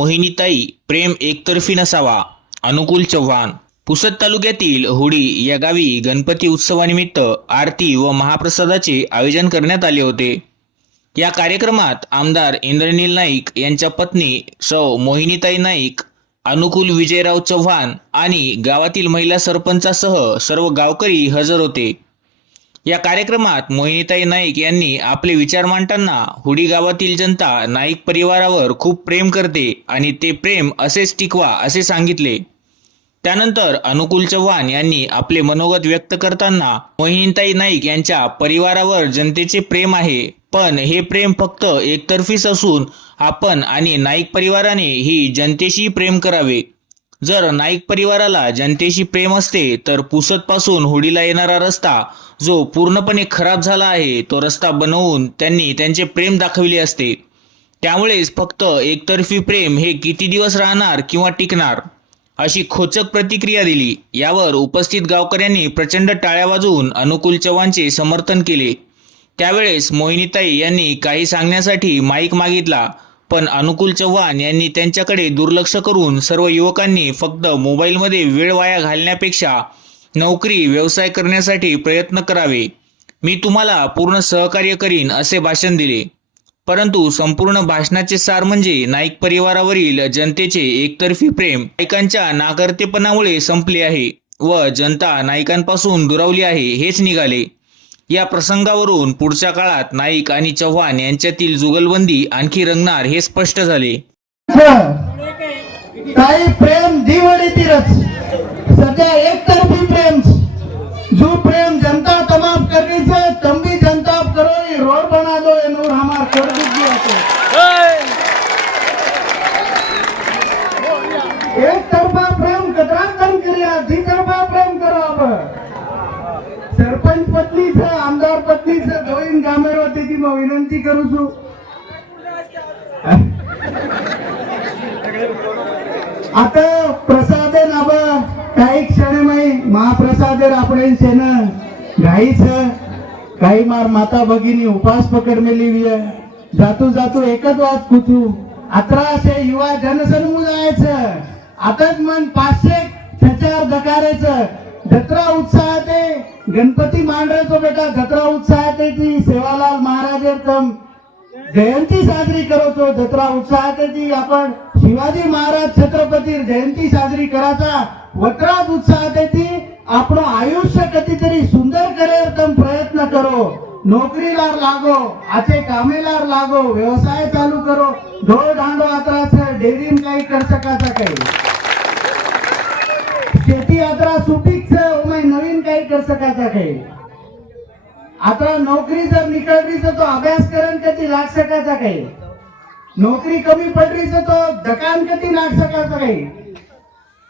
मोहिनीताई प्रेम एकतर्फी नसावा अनुकूल चव्हाण. पुसद तालुक्यातील होडी या गावी गणपती उत्सवानिमित्त आरती व महाप्रसादाचे आयोजन करण्यात आले होते. या कार्यक्रमात आमदार इंद्रनील नाईक यांच्या पत्नी सौ मोहिनीताई नाईक अनुकूल विजयराव चव्हाण आणि गावातील महिला सरपंचासह सर्व गावकरी हजर होते. या कार्यक्रमात मोहिनीताई नाईक यांनी आपले विचार मांडताना हुडी गावातील जनता नाईक परिवारावर खूप प्रेम करते आणि ते प्रेम असेच टिकवा असे सांगितले. त्यानंतर अनुकूल चव्हाण यांनी आपले मनोगत व्यक्त करताना मोहिनीताई नाईक यांच्या परिवारावर जनतेचे प्रेम आहे पण हे प्रेम फक्त एकतर्फीच असून आपण आणि नाईक परिवाराने ही जनतेशी प्रेम करावे. जर नाईक परिवाराला जनतेशी प्रेम असते तर पुसतपासून होडीला येणारा रस्ता जो पूर्णपणे खराब झाला आहे तो रस्ता बनवून त्यांनी त्यांचे प्रेम दाखविले असते. त्यामुळेच फक्त एकतर्फी प्रेम हे किती दिवस राहणार किंवा टिकणार अशी खोचक प्रतिक्रिया दिली. यावर उपस्थित गावकऱ्यांनी प्रचंड टाळ्या वाजवून अनुकूल चव्हाणचे समर्थन केले. त्यावेळेस मोहिनीताई यांनी काही सांगण्यासाठी माईक मागितला. पण अनुकूल चव्हाण यांनी त्यांच्याकडे दुर्लक्ष करून सर्व युवकांनी फक्त मोबाईलमध्ये वेळ वाया घालण्यापेक्षा नोकरी व्यवसाय करण्यासाठी प्रयत्न करावे. मी तुम्हाला पूर्ण सहकार्य करीन असे भाषण दिले. परंतु संपूर्ण भाषणाचे सार म्हणजे नाईक परिवारावरील जनतेचे एकतर्फी प्रेम. नायकांच्या नाकर्तेपणामुळे संपले आहे व जनता नाईकांपासून दुरावली आहे हेच निघाले. या प्रसंगावरून पुढच्या काळात नाईक आणि चव्हाण यांच्यातील जुगलबंदी आणखी रंगणार हे स्पष्ट झाले. काही प्रेम दिवडीतीरच सध्या एकतर्फी प्रेम. जो प्रेम जनता तमाम करनी से तुम भी जनता करो ये रोड बना दो ये नूर हमार कर दीजिए एक तरफा प्रेम कतरा कम करिया दी तरफा प्रेम करो आप सरपंच पत्नीच आमदार पत्नीच दोन गामेर होते ती मग विनंती करू છું आता प्रसादन अब काही माही महाप्रसाद आपण शेन घाईच. काही मार माता भगिनी उपास पकड मेली विय. जातू जातू एकच वाद कुतू. अठरा असे युवा जनसमूह जायचं. आताच मन पाचशे त्याच्यावर दकारायचं जत्रा उत्साह गणपती मांडरायचो बेटा जत्रा उत्साहात येते सेवालाल महाराज जयंती साजरी करतो जत्रा उत्साहात ती. आपण शिवाजी महाराज छत्रपती जयंती साजरी करायचा वत्रात उत्साहात येते आपण आयुष्य कधीतरी सुंदर करेल तम प्रयत्न करो. नोकरीला लागो आचे कामेला लागो व्यवसाय चालू करो. ढोळ दांडो आत्राच डेअरी काही कर सकाचा काही. पुस्तकाचा काही? आता नोकरी जर निकळली तर तो अभ्यास करण कधी लाख सकाचा काही? नोकरी कमी पडली तर तो दकान कधी लाख सकाचा काही?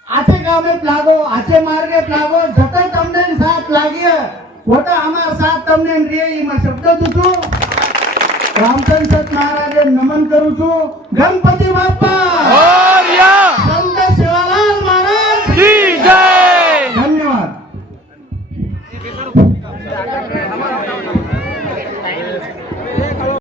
आचे गामेत लागो आचे मार्गेत लागो जत तमने साथ लागिय. वोटा हमार साथ तमने रिये इमा शब्द दुसू रामचंद सत महाराज नमन करू छू गणपती बाप्पा!